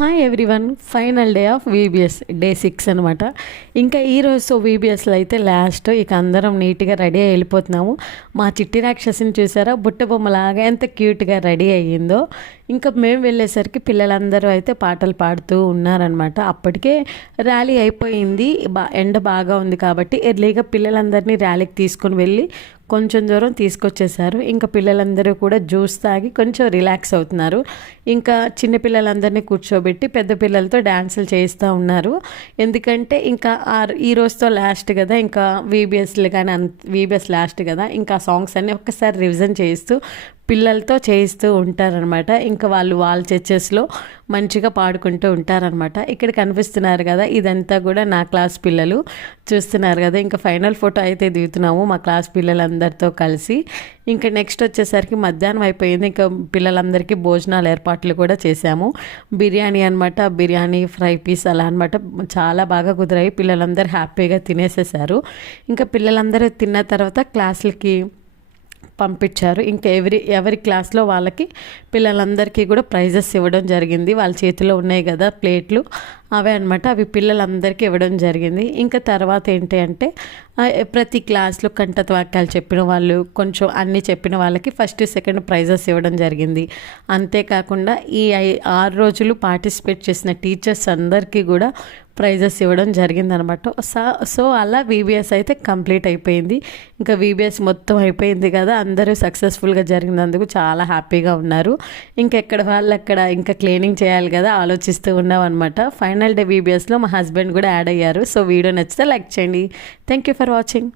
Hi everyone, final day of VBS day 6 అనమాట. ఇంకా ఈరోజు వీబీఎస్లో అయితే లాస్ట్, ఇక అందరం నీట్గా రెడీ అయ్యి వెళ్ళిపోతున్నాము. మా చిట్టి రాక్షసిని చూసారా, బుట్ట బొమ్మలాగా ఎంత క్యూట్గా రెడీ అయ్యిందో. ఇంకా మేము వెళ్ళేసరికి పిల్లలందరూ అయితే పాటలు పాడుతూ ఉన్నారనమాట. అప్పటికే ర్యాలీ అయిపోయింది, ఎండ బాగా ఉంది కాబట్టి ఎర్లీగా పిల్లలందరినీ ర్యాలీకి తీసుకొని వెళ్ళి కొంచెం దూరం తీసుకొచ్చేసారు. ఇంకా పిల్లలందరూ కూడా జ్యూస్ తాగి కొంచెం రిలాక్స్ అవుతున్నారు. ఇంకా చిన్నపిల్లలందరినీ కూర్చోబెట్టి పెద్ద పిల్లలతో డ్యాన్సులు చేస్తూ ఉన్నారు. ఎందుకంటే ఇంకా ఈ రోజుతో లాస్ట్ కదా, ఇంకా వీబీఎస్లు కానీ వీబీఎస్ లాస్ట్ కదా, ఇంకా సాంగ్స్ అన్నీ ఒక్కసారి రివిజన్ చేస్తూ పిల్లలతో చేయిస్తూ ఉంటారనమాట. ఇంకా వాళ్ళ చర్చెస్లో మంచిగా పాడుకుంటూ ఉంటారనమాట. ఇక్కడ కనిపిస్తున్నారు కదా, ఇదంతా కూడా నా క్లాస్ పిల్లలు చూస్తున్నారు కదా. ఇంకా ఫైనల్ ఫోటో అయితే దిగుతున్నాము మా క్లాస్ పిల్లలందరితో కలిసి. ఇంకా నెక్స్ట్ వచ్చేసరికి మధ్యాహ్నం అయిపోయింది. ఇంకా పిల్లలందరికీ భోజనాలు ఏర్పాట్లు కూడా చేశాము. బిర్యానీ అనమాట, బిర్యానీ ఫ్రై పీస్ అలా అనమాట. చాలా బాగా కుదిరాయి, పిల్లలందరూ హ్యాపీగా తినేసేసారు. ఇంకా పిల్లలందరూ తిన్న తర్వాత క్లాసులకి పంపించారు. ఇంకా ఎవరి క్లాస్లో వాళ్ళకి పిల్లలందరికీ కూడా ప్రైజెస్ ఇవ్వడం జరిగింది. వాళ్ళ చేతిలో ఉన్నాయి కదా ప్లేట్లు, అవే అనమాట. అవి పిల్లలందరికీ ఇవ్వడం జరిగింది. ఇంకా తర్వాత ఏంటి అంటే ప్రతి క్లాస్లో కంటత వాక్యాలు చెప్పిన వాళ్ళు, కొంచెం అన్నీ చెప్పిన వాళ్ళకి ఫస్ట్ సెకండ్ ప్రైజెస్ ఇవ్వడం జరిగింది. అంతేకాకుండా ఈ 6 రోజులు పార్టిసిపేట్ చేసిన టీచర్స్ అందరికీ కూడా ప్రైజెస్ ఇవ్వడం జరిగిందనమాట. సో అలా వీబీఎస్ అయితే కంప్లీట్ అయిపోయింది. ఇంకా వీబీఎస్ మొత్తం అయిపోయింది కదా, అందరూ సక్సెస్ఫుల్గా జరిగినందుకు చాలా హ్యాపీగా ఉన్నారు. ఇంకెక్కడ వాళ్ళు అక్కడ ఇంకా క్లీనింగ్ చేయాలి కదా, ఆలోచిస్తూ ఉన్నాం అనమాట. ఫైనల్ డే వీబీఎస్లో మా హస్బెండ్ కూడా యాడ్ అయ్యారు. సో వీడియో నచ్చితే లైక్ చేయండి. Thank you for watching.